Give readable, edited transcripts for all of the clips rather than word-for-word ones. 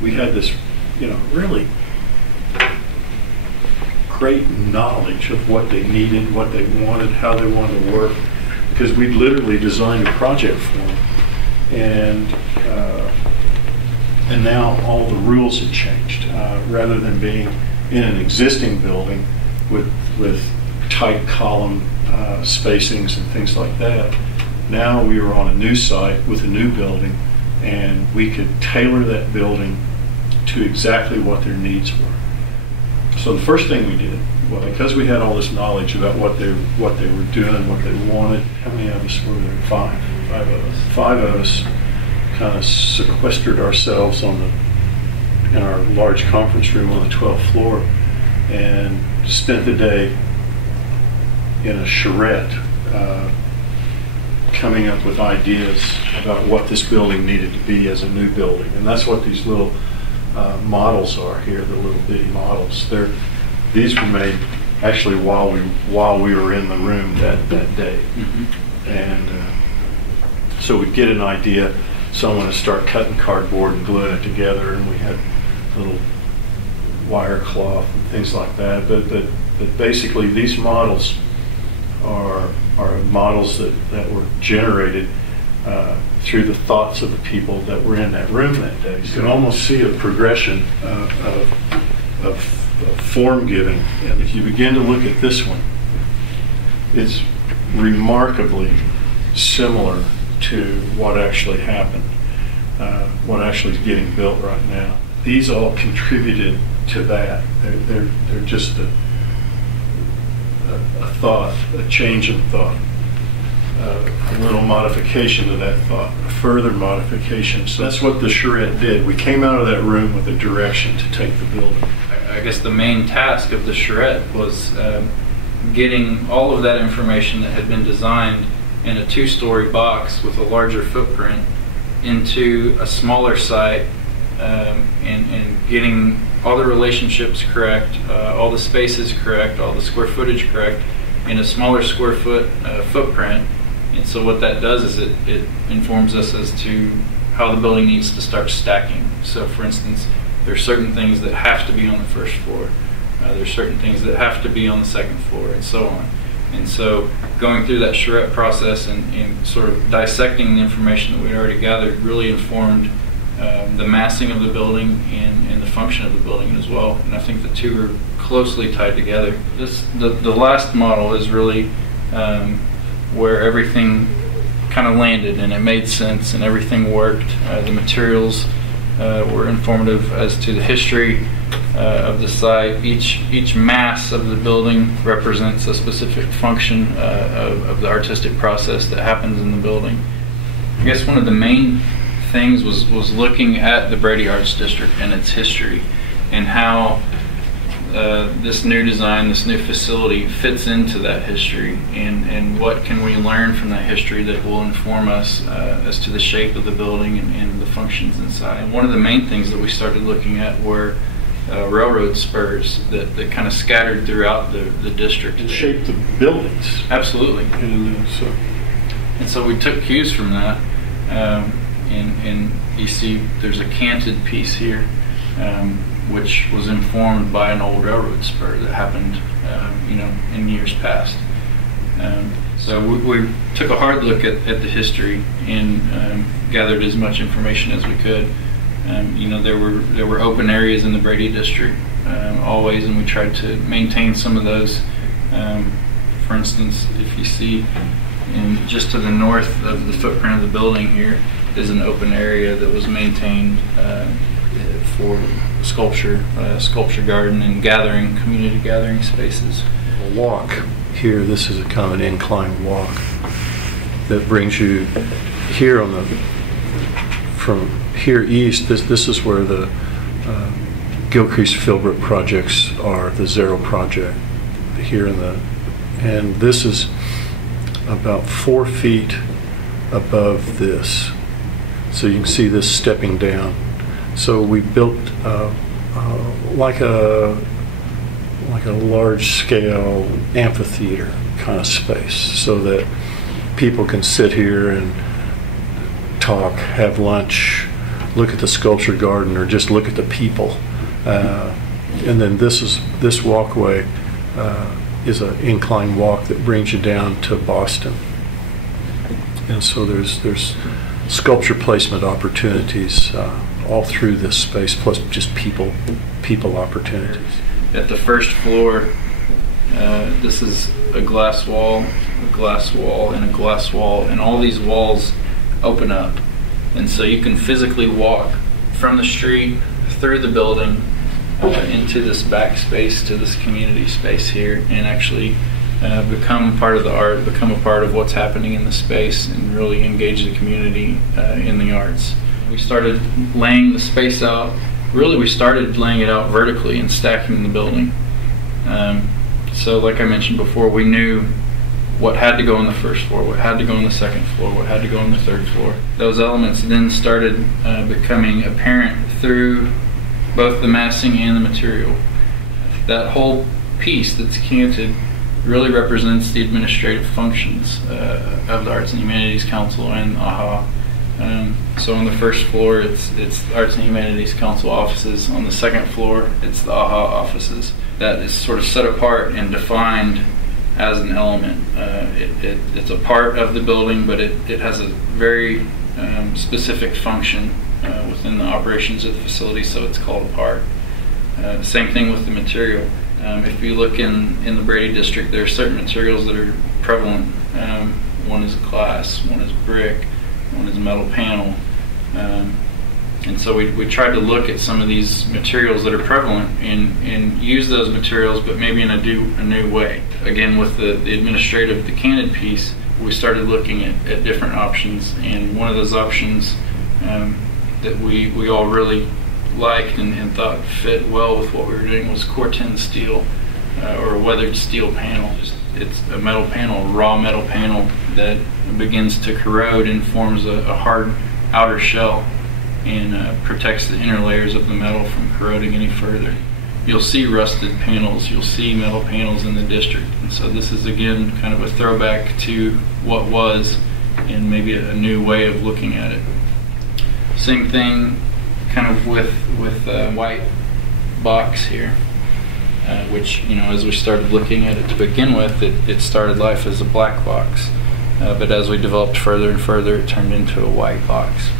we had this, really great knowledge of what they needed, what they wanted, how they wanted to work, because we'd literally designed a project for them. And now all the rules had changed. Rather than being in an existing building with tight column spacings and things like that, now we were on a new site with a new building, and we could tailor that building to exactly what their needs were. So the first thing we did, well, because we had all this knowledge about what they were doing, what they wanted. How many of us were there? Five of us. Five of us kind of sequestered ourselves in our large conference room on the 12th floor and spent the day in a charrette coming up with ideas about what this building needed to be as a new building. And that's what these little models are here, the little bitty models. These were made actually while we were in the room that day. Mm-hmm. And so we'd get an idea, someone would start cutting cardboard and gluing it together, and we had little wire cloth and things like that. But basically these models are models that were generated through the thoughts of the people that were in that room that day. You can almost see a progression of form giving. And if you begin to look at this one, it's remarkably similar to what actually happened, what actually is getting built right now. These all contributed to that. They're just a thought, a change in thought, a little modification to that thought, a further modification. So that's what the charrette did. We came out of that room with a direction to take the building. I guess the main task of the charrette was getting all of that information that had been designed in a two-story box with a larger footprint into a smaller site, and getting all the relationships correct, all the spaces correct, all the square footage correct in a smaller square foot footprint. And so what that does is it informs us as to how the building needs to start stacking. So for instance, there's certain things that have to be on the first floor, there's certain things that have to be on the second floor, and so on. And so going through that charrette process and sort of dissecting the information that we'd already gathered really informed the massing of the building and the function of the building as well. And I think the two are closely tied together. The last model is really where everything kind of landed and it made sense and everything worked. The materials were informative as to the history of the site. Each mass of the building represents a specific function of the artistic process that happens in the building. I guess one of the main things was looking at the Brady Arts District and its history and how this new design, this new facility fits into that history, and what can we learn from that history that will inform us as to the shape of the building and the functions inside. And one of the main things that we started looking at were railroad spurs that kind of scattered throughout the district. And shaped the buildings. Absolutely. And so we took cues from that. And you see there's a canted piece here, which was informed by an old railroad spur that happened, in years past. So we took a hard look at the history and gathered as much information as we could. There were open areas in the Brady district always, and we tried to maintain some of those. For instance, if you see just to the north of the footprint of the building here is an open area that was maintained for sculpture garden and community gathering spaces. A walk here, this is a kind of an inclined walk that brings you here from here east. This is where the Gilcrease Filbert projects are, the Zero project here and this is about 4 feet above this. So you can see this stepping down. So we built like a large-scale amphitheater kind of space, so that people can sit here and talk, have lunch, look at the sculpture garden, or just look at the people. And then this walkway is an incline walk that brings you down to Boston. And so there's sculpture placement opportunities all through this space, plus just people opportunities. At the first floor, this is a glass wall, a glass wall, and a glass wall, and all these walls open up. And so you can physically walk from the street through the building into this back space, to this community space here, and actually become part of the art, become a part of what's happening in the space, and really engage the community in the arts. We started laying the space out. Really, we started laying it out vertically and stacking the building. So like I mentioned before, we knew what had to go on the first floor, what had to go on the second floor, what had to go on the third floor. Those elements then started becoming apparent through both the massing and the material. That whole piece that's canted really represents the administrative functions of the Arts and Humanities Council and AHA. So on the first floor, it's Arts and Humanities Council offices. On the second floor, it's the AHA offices. That is sort of set apart and defined as an element. It's a part of the building, but it has a very specific function within the operations of the facility, so it's called a part. Same thing with the material. If you look in the Brady district, there are certain materials that are prevalent. One is glass, one is brick, one is metal panel. And so we tried to look at some of these materials that are prevalent and use those materials, but maybe in a new way. Again, with the administrative, the canted piece, we started looking at different options, and one of those options that we all really liked and thought fit well with what we were doing was Corten steel, or a weathered steel panel. It's a metal panel, a raw metal panel that begins to corrode and forms a hard outer shell and protects the inner layers of the metal from corroding any further. You'll see rusted panels, you'll see metal panels in the district, and so this is again kind of a throwback to what was and maybe a new way of looking at it. Same thing kind of with white box here, which, you know, as we started looking at it to begin with, it started life as a black box, but as we developed further and further, it turned into a white box.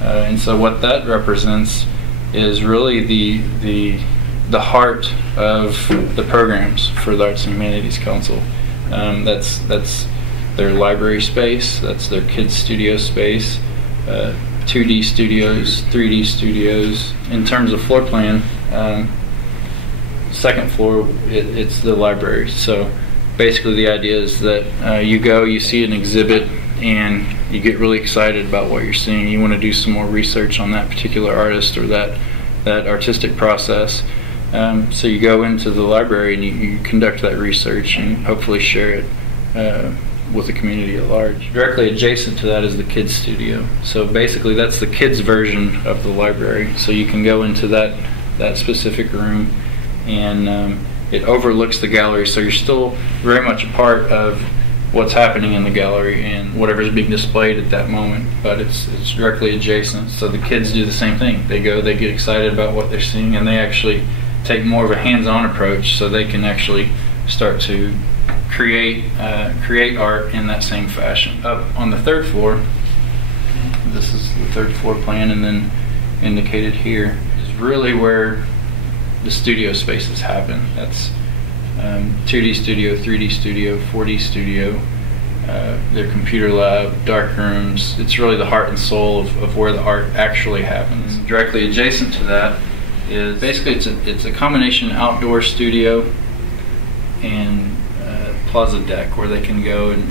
And so what that represents is really the heart of the programs for the Arts and Humanities Council. That's their library space, that's their kids studio space, 2D studios, 3D studios. In terms of floor plan, second floor, it's the library. So basically the idea is that you see an exhibit and you get really excited about what you're seeing. You want to do some more research on that particular artist or that artistic process. So you go into the library and you conduct that research and hopefully share it with the community at large. Directly adjacent to that is the kids studio. So basically that's the kids version of the library. So you can go into that specific room, and it overlooks the gallery, so you're still very much a part of what's happening in the gallery and whatever's being displayed at that moment, but it's directly adjacent. So the kids do the same thing. They get excited about what they're seeing, and they actually take more of a hands-on approach, so they can actually start to create art in that same fashion. Up on the third floor, this is the third floor plan, and then indicated here is really where the studio spaces happen. That's 2D studio, 3D studio, 4D studio, their computer lab, dark rooms. It's really the heart and soul of where the art actually happens. Directly adjacent to that is basically it's a combination outdoor studio and plaza deck where they can go and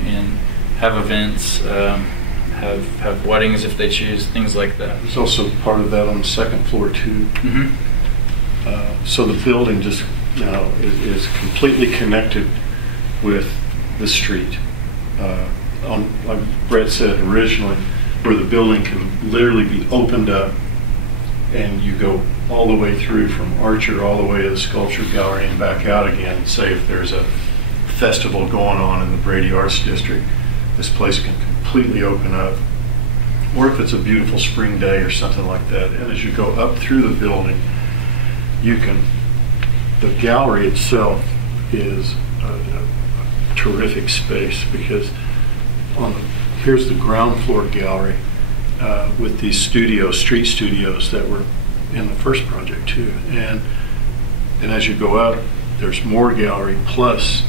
have events, have weddings if they choose, things like that. There's also part of that on the second floor too. Mm-hmm. So the building just is completely connected with the street. Like Brett said originally, where the building can literally be opened up and you go all the way through from Archer all the way to the sculpture gallery and back out again. Say if there's a festival going on in the Brady Arts District, this place can completely open up or if it's a beautiful spring day or something like that. And as you go up through the building, the gallery itself is a terrific space, because here's the ground floor gallery with these street studios that were in the first project too. And as you go up, there's more gallery, plus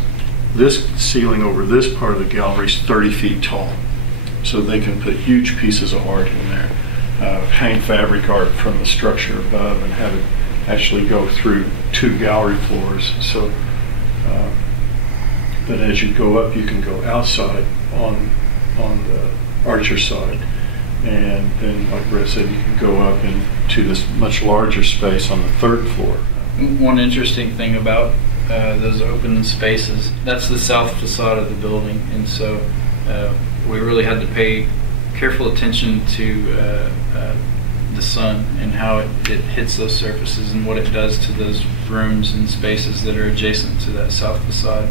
this ceiling over this part of the gallery is 30 feet tall. So they can put huge pieces of art in there, hang fabric art from the structure above, and have it actually go through 2 gallery floors. So, but as you go up, you can go outside on the Archer side, and then, like Brett said, you can go up into this much larger space on the 3rd floor. One interesting thing about those open spaces, that's the south facade of the building, and so we really had to pay careful attention to the sun and how it hits those surfaces and what it does to those rooms and spaces that are adjacent to that south facade.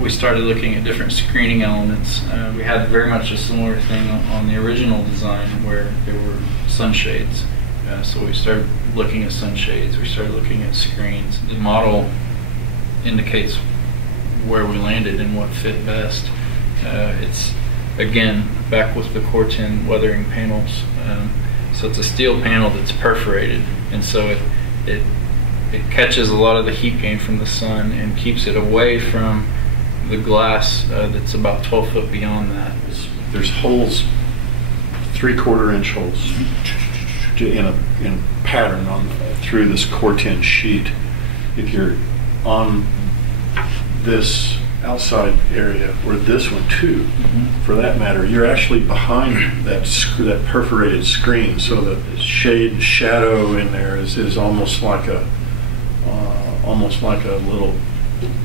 We started looking at different screening elements. We had very much a similar thing on the original design where there were sunshades. So we started looking at sunshades, we started looking at screens. The model indicates where we landed and what fit best. It's, again, back with the Corten weathering panels. So it's a steel panel that's perforated, and so it catches a lot of the heat gain from the sun and keeps it away from the glass that's about 12 foot beyond that. There's holes, 3/4 inch holes in a pattern through this Corten sheet. If you're on this outside area, or this one too, for that matter, you're actually behind that perforated screen, so the shade and shadow in there is almost like a little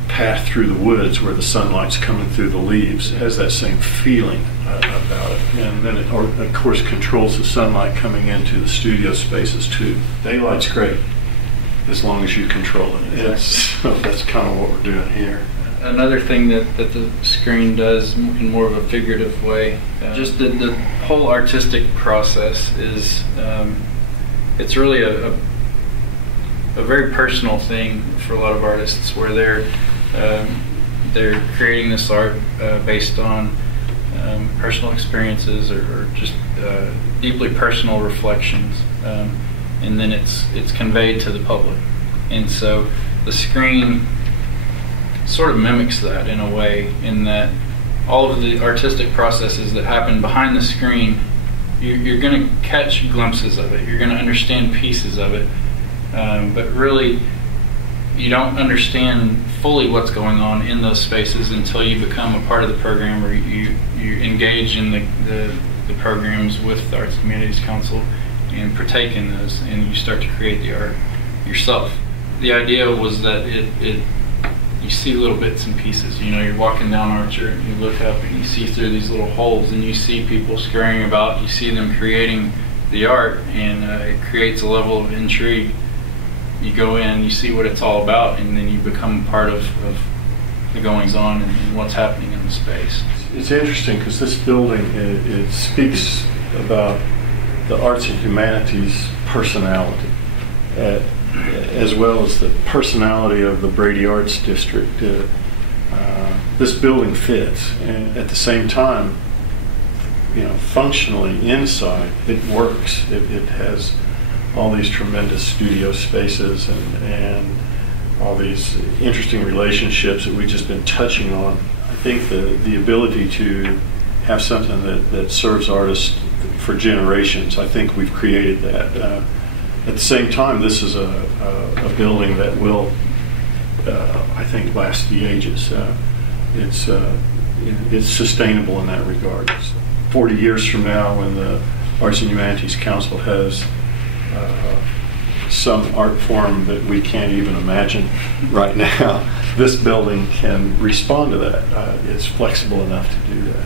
path through the woods where the sunlight's coming through the leaves. It has that same feeling about it, and then it of course controls the sunlight coming into the studio spaces too. Daylight's great as long as you control it. So that's kind of what we're doing here. Another thing that the screen does in more of a figurative way, just the whole artistic process is, it's really a very personal thing for a lot of artists, where they're creating this art based on personal experiences or just deeply personal reflections, and then it's conveyed to the public. And so the screen sort of mimics that in a way, in that all of the artistic processes that happen behind the screen, you're going to catch glimpses of it, you're going to understand pieces of it, but really you don't understand fully what's going on in those spaces until you become a part of the program, or you engage in the programs with the Arts and Humanities Council and partake in those, and you start to create the art yourself. The idea was that you see little bits and pieces. You know, you're walking down Archer and you look up and you see through these little holes, and you see people scurrying about, you see them creating the art, and it creates a level of intrigue. You go in, you see what it's all about, and then you become part of the goings on and what's happening in the space. It's interesting because this building, it speaks about the arts and humanities personality, as well as the personality of the Brady Arts District. This building fits, and at the same time, you know, functionally inside it works. It has all these tremendous studio spaces and all these interesting relationships that we've just been touching on. I think the ability to have something that serves artists for generations, I think we've created that. At the same time, this is a building that will, I think, last the ages. It's sustainable in that regard. 40 years from now, when the Arts and Humanities Council has some art form that we can't even imagine right now, this building can respond to that. It's flexible enough to do that.